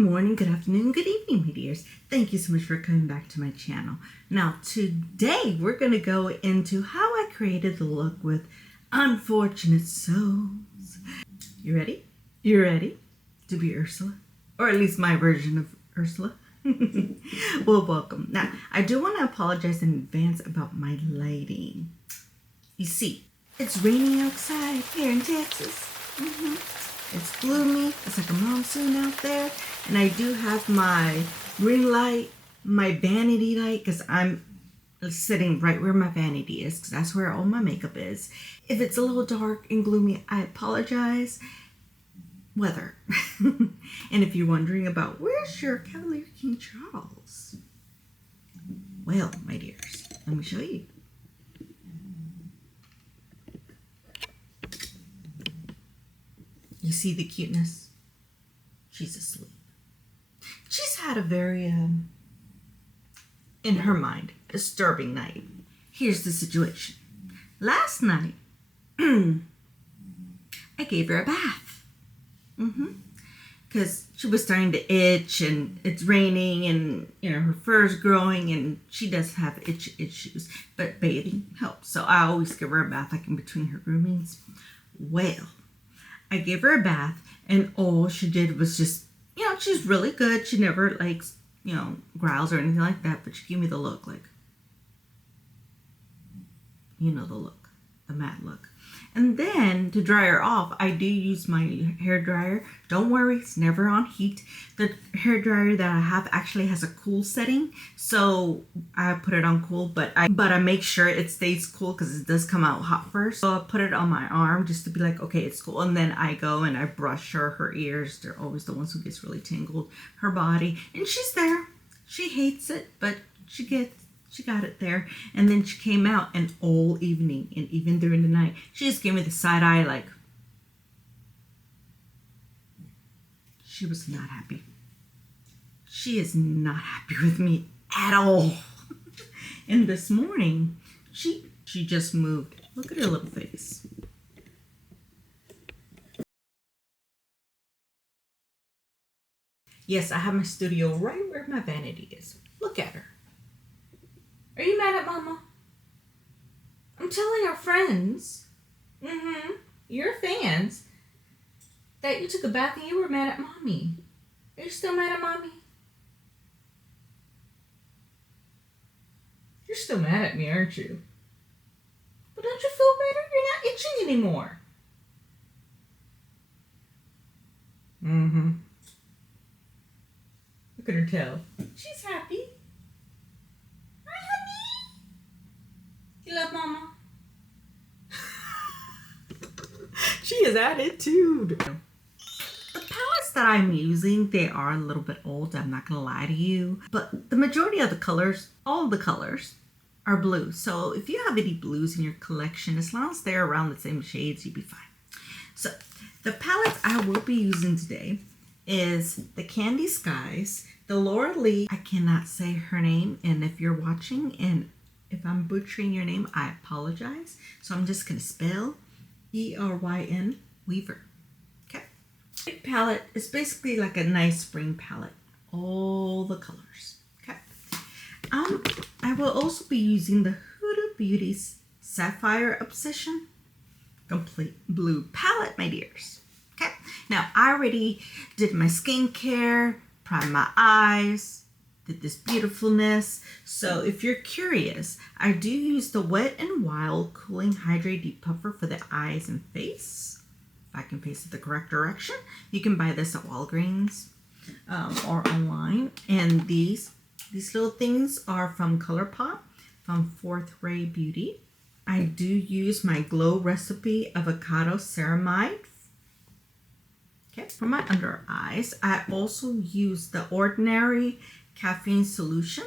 morning, good afternoon, good evening, my dears. Thank you so much for coming back to my channel. Now, today we're going to go into how I created the look with Unfortunate Souls. You ready? You ready to be Ursula? Or at least my version of Ursula? Well, welcome. Now, I do want to apologize in advance about my lighting. You see, it's raining outside here in Texas. It's gloomy. It's like a monsoon out there. And I do have my ring light, my vanity light, because I'm sitting right where my vanity is, because that's where all my makeup is. If it's a little dark and gloomy, I apologize. Weather. And if you're wondering about where's your Cavalier King Charles? Well, my dears, let me show you. You see the cuteness? She's asleep. She's had a very, in her mind, disturbing night. Here's the situation. Last night, I gave her a bath. Because she was starting to itch and it's raining and, you know, her fur's growing and she does have itch issues. But bathing helps. So I always give her a bath like in between her groomings. Well, I gave her a bath and all she did was just, you know, she's really good. She never like, you know, growls or anything like that. But she gave me the look like, you know, the look, the matte look. And then to dry her off, I do use my hair dryer. Don't worry, it's never on heat. The hair dryer that I have actually has a cool setting, so I put it on cool, but I make sure it stays cool because it does come out hot first. So I put it on my arm just to be like, okay, it's cool. And then I go and I brush her ears. They're always the ones who gets really tangled. Her body, and she's there. She hates it, but she got it there. And then she came out and all evening and even during the night, she just gave me the side eye like she was not happy. She is not happy with me at all. And this morning, she just moved. Look at her little face. Yes, I have my studio right where my vanity is. Look at her. Are you mad at Mama? I'm telling our friends, your fans, that you took a bath and you were mad at Mommy. Are you still mad at Mommy? You're still mad at me, aren't you? But don't you feel better? You're not itching anymore. Look at her tail. She's happy. You love Mama? She has attitude. The palettes that I'm using, they are a little bit old. I'm not gonna lie to you. But the majority of the colors, all the colors, are blue. So if you have any blues in your collection, as long as they're around the same shades, you'll be fine. So the palettes I will be using today is the Candy Skies, the Laura Lee. I cannot say her name, and if you're watching and if I'm butchering your name, I apologize. So I'm just going to spell Eryn Weaver. Okay. Big palette is basically like a nice spring palette. All the colors. Okay. I will also be using the Huda Beauty's Sapphire Obsession Complete Blue palette, my dears. Okay. Now, I already did my skincare, primed my eyes, did this beautifulness. So if you're curious, I do use the Wet n Wild Cooling Hydrate Deep Puffer for the eyes and face. If I can face it the correct direction. You can buy this at Walgreens or online. And these little things are from ColourPop from Fourth Ray Beauty. I do use my Glow Recipe Avocado Ceramide for my under eyes. I also use the Ordinary Caffeine Solution.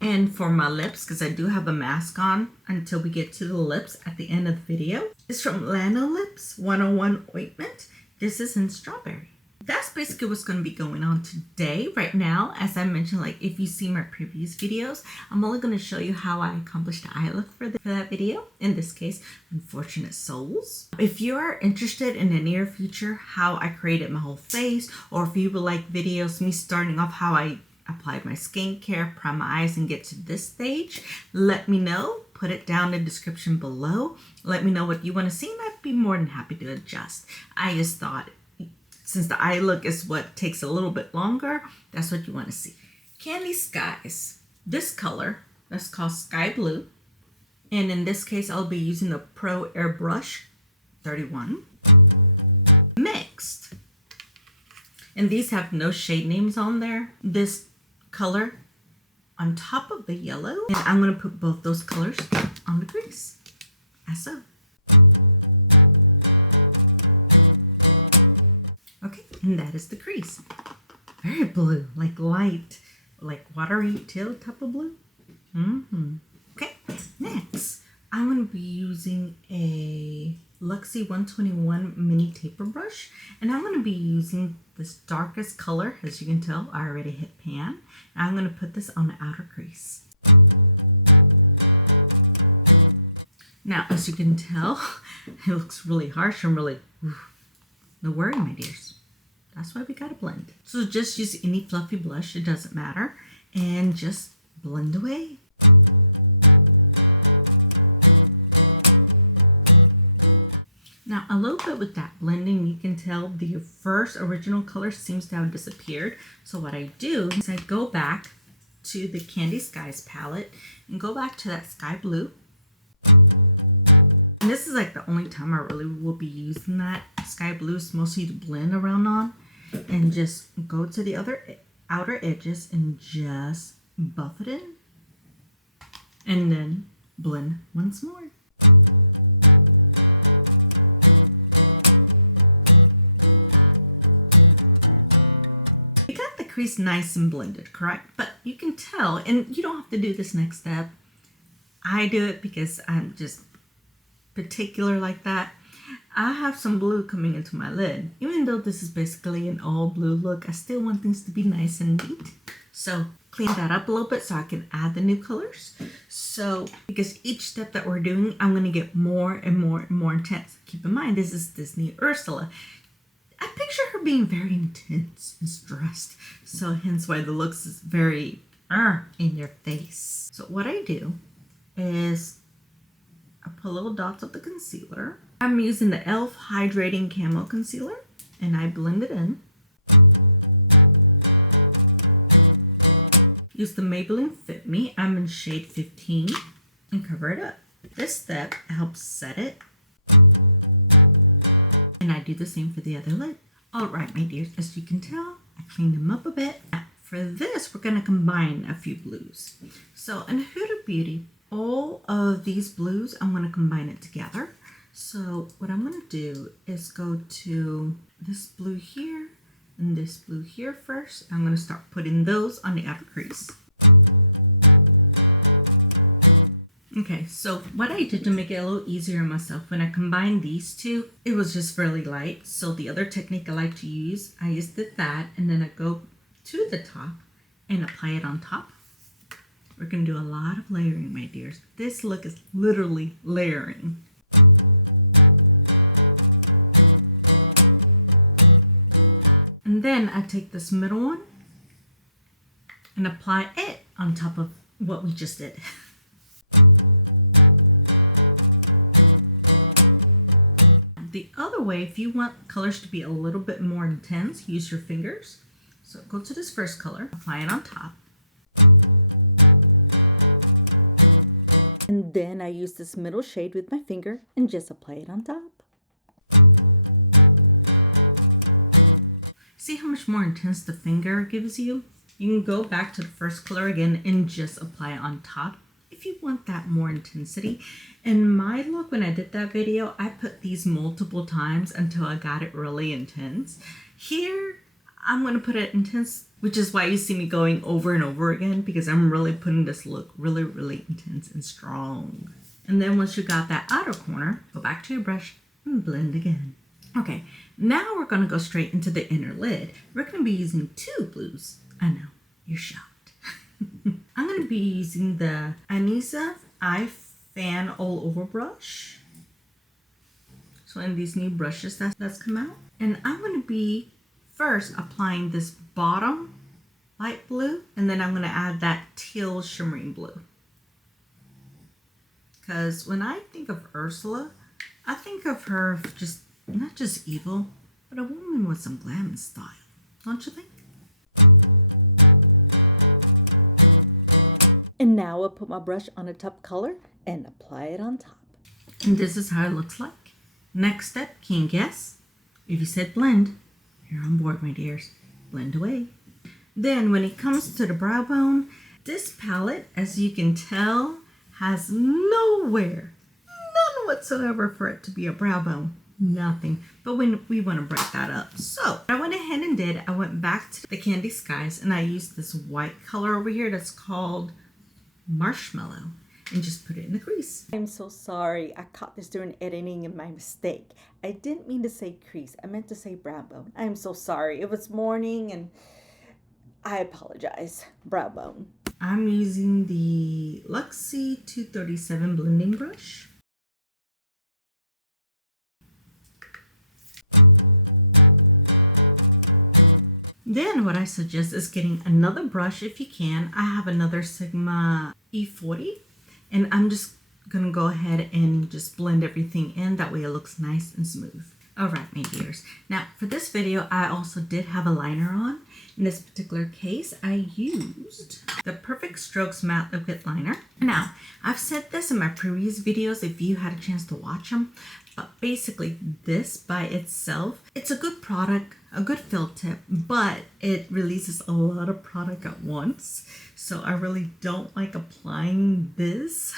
And for my lips, because I do have a mask on until we get to the lips at the end of the video, it's from Lano Lips 101 Ointment. This is in Strawberry. that's basically what's going to be going on today. Right now, as I mentioned, like if you see my previous videos, I'm only going to show you how I accomplished the eye look for that video. In this case, Unfortunate Souls. If you are interested in the near future how I created my whole face, or if you would like videos me starting off how I applied my skincare, prime my eyes, and get to this stage, let me know. Put it down in the description below. Let me know what you want to see, and I'd be more than happy to adjust. I just thought, since the eye look is what takes a little bit longer, that's what you want to see. Candy Skies. This color, that's called Sky Blue. And in this case, I'll be using the Pro Airbrush 31. Mixed. And these have no shade names on there. This color on top of the yellow. And I'm going to put both those colors on the crease. As so. Okay, and that is the crease. Very blue, like light, like watery teal type of blue. Okay, next, I'm going to be using a Luxie 121 mini taper brush, and I'm going to be using this darkest color. As you can tell, I already hit pan. And I'm going to put this on the outer crease. Now, as you can tell, it looks really harsh and really... No worry, my dears. That's why we gotta blend. So just use any fluffy blush, it doesn't matter. And just blend away. Now, a little bit with that blending, you can tell the first original color seems to have disappeared. So what I do is I go back to the Candy Skies palette and go back to that sky blue. And this is like the only time I really will be using that. Sky blue is mostly to blend around on. And just go to the other outer edges and just buff it in. And then blend once more. You got the crease nice and blended, correct? But you can tell, and you don't have to do this next step. I do it because I'm just particular like that. I have some blue coming into my lid. Even though this is basically an all blue look, I still want things to be nice and neat. So clean that up a little bit so I can add the new colors. So because each step that we're doing, I'm going to get more and more and more intense. Keep in mind, this is Disney Ursula. I picture her being very intense and stressed. So hence why the looks is very in your face. So what I do is I put little dots of the concealer. I'm using the e.l.f. Hydrating Camo Concealer, and I blend it in. Use the Maybelline Fit Me. I'm in shade 15, and cover it up. This step helps set it. And I do the same for the other lid. Alright, my dears, as you can tell, I cleaned them up a bit. For this, we're going to combine a few blues. So in Huda Beauty, all of these blues, I'm going to combine it together. So what I'm going to do is go to this blue here and this blue here first. I'm going to start putting those on the outer crease. Okay, so what I did to make it a little easier on myself, when I combined these two, it was just fairly light. So the other technique I like to use, I just did that, and then I go to the top and apply it on top. We're going to do a lot of layering, my dears. This look is literally layering. And then I take this middle one and apply it on top of what we just did. The other way, if you want colors to be a little bit more intense, use your fingers. So go to this first color, apply it on top. And then I use this middle shade with my finger and just apply it on top. See how much more intense the finger gives you? You can go back to the first color again and just apply it on top if you want that more intensity. In my look, when I did that video, I put these multiple times until I got it really intense. Here, I'm going to put it intense, which is why you see me going over and over again, because I'm really putting this look really, really intense and strong. And then once you got that outer corner, go back to your brush and blend again. Okay, now we're going to go straight into the inner lid. We're going to be using two blues. I know, you're shocked. I'm going to be using the Anisa Eye Fan All Over brush. So in these new brushes that's come out. And I'm going to be first applying this bottom light blue, and then I'm going to add that teal shimmering blue. Because when I think of Ursula, I think of her just not just evil, but a woman with some glam and style. Don't you think? And now I'll put my brush on a top color and apply it on top. And this is how it looks like. Next step, can you guess? If you said blend, you're on board, my dears. Blend away. Then when it comes to the brow bone, this palette, as you can tell, has nowhere, none whatsoever for it to be a brow bone. Nothing. But when we want to break that up. So what I went ahead and did, I went back to the Candy Skies and I used this white color over here that's called Marshmallow and just put it in the crease. I'm so sorry. I caught this during editing and my mistake. I didn't mean to say crease. I meant to say brow bone. I'm so sorry. It was morning and I apologize. Brow bone. I'm using the Luxie 237 blending brush. Then what I suggest is getting another brush if you can. I have another Sigma E40 and I'm just gonna go ahead and just blend everything in. That way it looks nice and smooth. All right, my dears. Now for this video, I also did have a liner on. In this particular case, I used the Perfect Strokes Matte Liquid Liner. Now, I've said this in my previous videos if you had a chance to watch them. But basically, this by itself, it's a good product, a good fill tip, but it releases a lot of product at once. So I really don't like applying this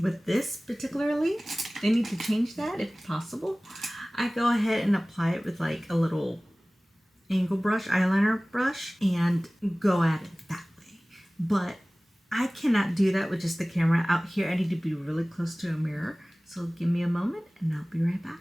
with this particularly. They need to change that if possible. I go ahead and apply it with like a little angle brush, eyeliner brush, and go at it that way. But I cannot do that with just the camera out here. I need to be really close to a mirror. So give me a moment and I'll be right back.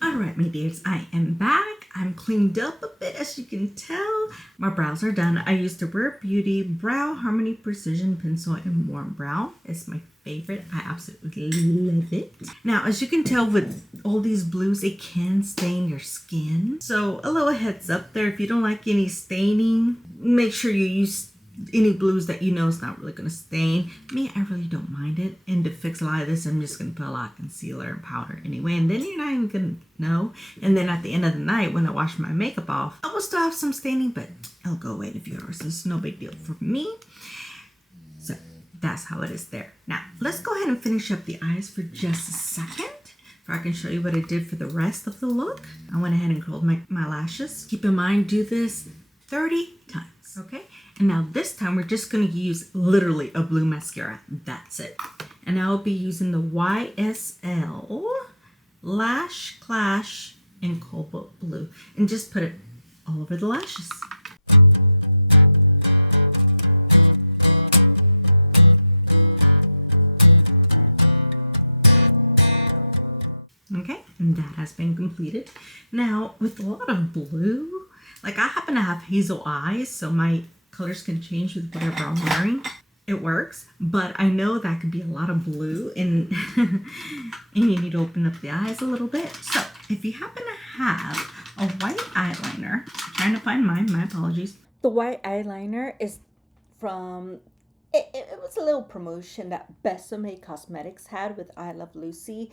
All right, my dears, I am back. I'm cleaned up a bit, as you can tell. My brows are done. I used the Rare Beauty Brow Harmony Precision Pencil in Warm Brown. It's my favorite. I absolutely love it. Now, as you can tell with all these blues, it can stain your skin. So a little heads up there. If you don't like any staining, make sure you use any blues that you know is not really going to stain. Me, I really don't mind it. And to fix a lot of this, I'm just going to put a lot of concealer and powder anyway. And then you're not even going to know. And then at the end of the night, when I wash my makeup off, I will still have some staining, but it'll go away in a few hours. It's no big deal for me. So that's how it is there. Now, let's go ahead and finish up the eyes for just a second. I can show you what I did for the rest of the look. I went ahead and curled my lashes. Keep in mind, do this 30 times, okay? And now this time we're just gonna use literally a blue mascara. That's it. And I'll be using the YSL Lash Clash in Cobalt Blue. And just put it all over the lashes. Okay, and that has been completed. Now, with a lot of blue, like I happen to have hazel eyes, so my colors can change with whatever I'm wearing. It works, but I know that could be a lot of blue and, and you need to open up the eyes a little bit. So, if you happen to have a white eyeliner, I'm trying to find mine, my apologies. The white eyeliner is from, it was a little promotion that Besame Cosmetics had with I Love Lucy.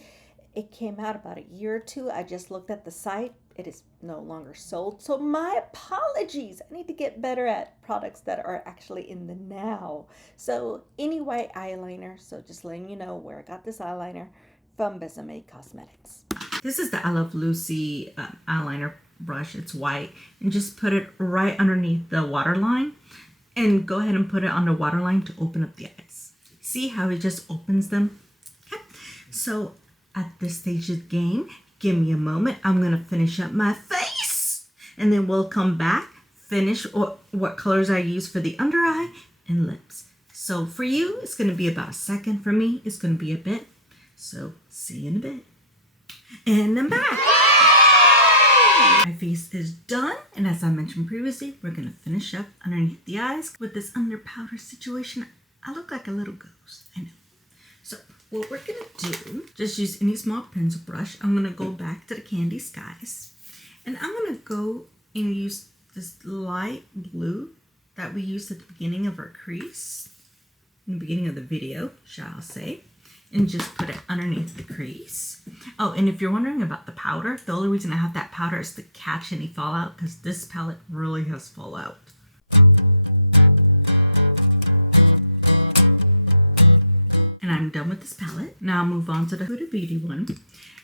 It came out about a year or two. I just looked at the site. It is no longer sold. So my apologies. I need to get better at products that are actually in the now. So any white eyeliner. So just letting you know where I got this eyeliner from Besame Cosmetics. This is the I Love Lucy eyeliner brush. It's white. And just put it right underneath the waterline. And go ahead and put it on the waterline to open up the eyes. See how it just opens them? Okay. So at this stage of the game, give me a moment. I'm going to finish up my face. And then we'll come back, finish what colors I use for the under eye and lips. So for you, it's going to be about a second. For me, it's going to be a bit. So see you in a bit. And I'm back. My face is done, and as I mentioned previously, we're gonna finish up underneath the eyes with this under powder situation. I look like a little ghost, I know. So what we're gonna do, just use any small pencil brush. I'm gonna go back to the Candy Skies, and I'm gonna go and use this light blue that we used at the beginning of our crease, in the beginning of the video, shall I say, and just put it underneath the crease. Oh, and if you're wondering about the powder, the only reason I have that powder is to catch any fallout, because this palette really has fallout. And I'm done with this palette. Now I'll move on to the Huda Beauty one.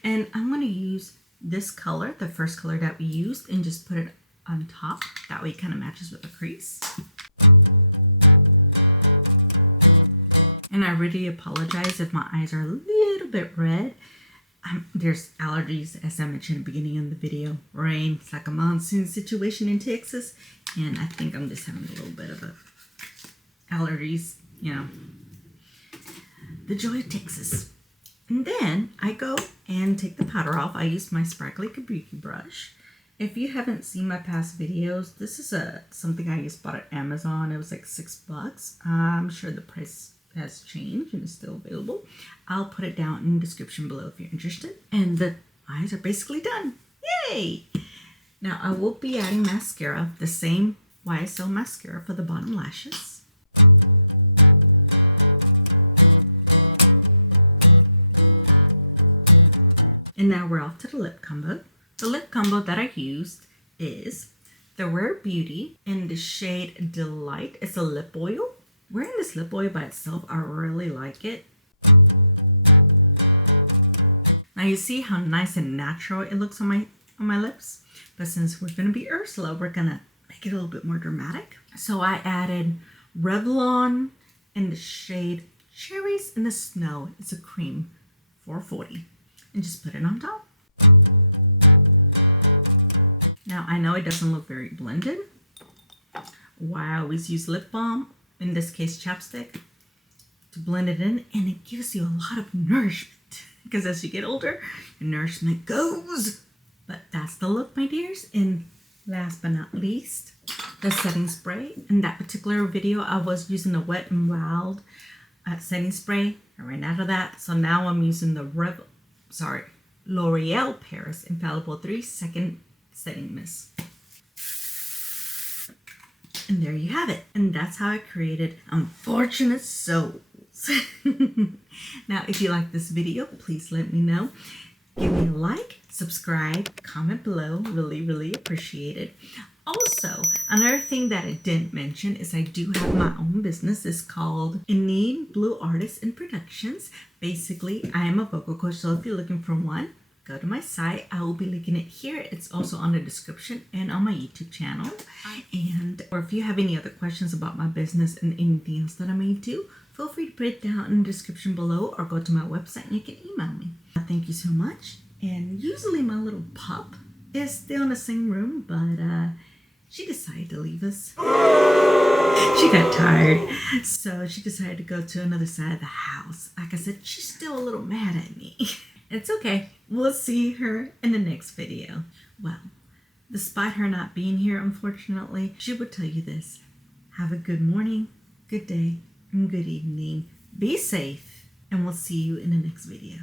And I'm going to use this color, the first color that we used, and just put it on top. That way it kind of matches with the crease. And I really apologize if my eyes are a little bit red. There's allergies, as I mentioned at the beginning of the video. Rain, it's like a monsoon situation in Texas. And I think I'm just having a little bit of allergies, you know. The joy of Texas. And then I go and take the powder off. I use my sparkly kabuki brush. If you haven't seen my past videos, this is something I just bought at Amazon. It was like $6. I'm sure the price has changed and is still available. I'll put it down in the description below if you're interested. And the eyes are basically done. Yay! Now I will be adding mascara, the same YSL mascara for the bottom lashes. And now we're off to the lip combo. The lip combo that I used is the Rare Beauty in the shade Delight. It's a lip oil. Wearing this lip oil by itself, I really like it. Now you see how nice and natural it looks on my lips. But since we're going to be Ursula, we're going to make it a little bit more dramatic. So I added Revlon in the shade Cherries in the Snow. It's a cream, 440. And just put it on top. Now I know it doesn't look very blended. Why I always use lip balm, in this case chapstick, to blend it in, and it gives you a lot of nourishment. Because as you get older, your nourishment goes. But that's the look, my dears. And last but not least, the setting spray. In that particular video, I was using the Wet n Wild setting spray. I ran out of that, so now I'm using the L'Oreal Paris Infallible 3-Second Setting Mist. And there you have it. And that's how I created Unfortunate Souls. Now, if you like this video, please let me know. Give me a like, subscribe, comment below. Really, really appreciate it. Also, another thing that I didn't mention is I do have my own business. It's called Enid Blue Artists and Productions. Basically, I am a vocal coach, so if you're looking for one, go to my site. I will be linking it here. It's also on the description and on my YouTube channel. Or if you have any other questions about my business and anything else that I may do, feel free to put it down in the description below or go to my website and you can email me. Thank you so much. And usually my little pup is still in the same room, but she decided to leave us. She got tired, so she decided to go to another side of the house. Like I said, she's still a little mad at me. It's okay. We'll see her in the next video. Well, despite her not being here, unfortunately, she would tell you this. Have a good morning, good day, and good evening. Be safe, and we'll see you in the next video.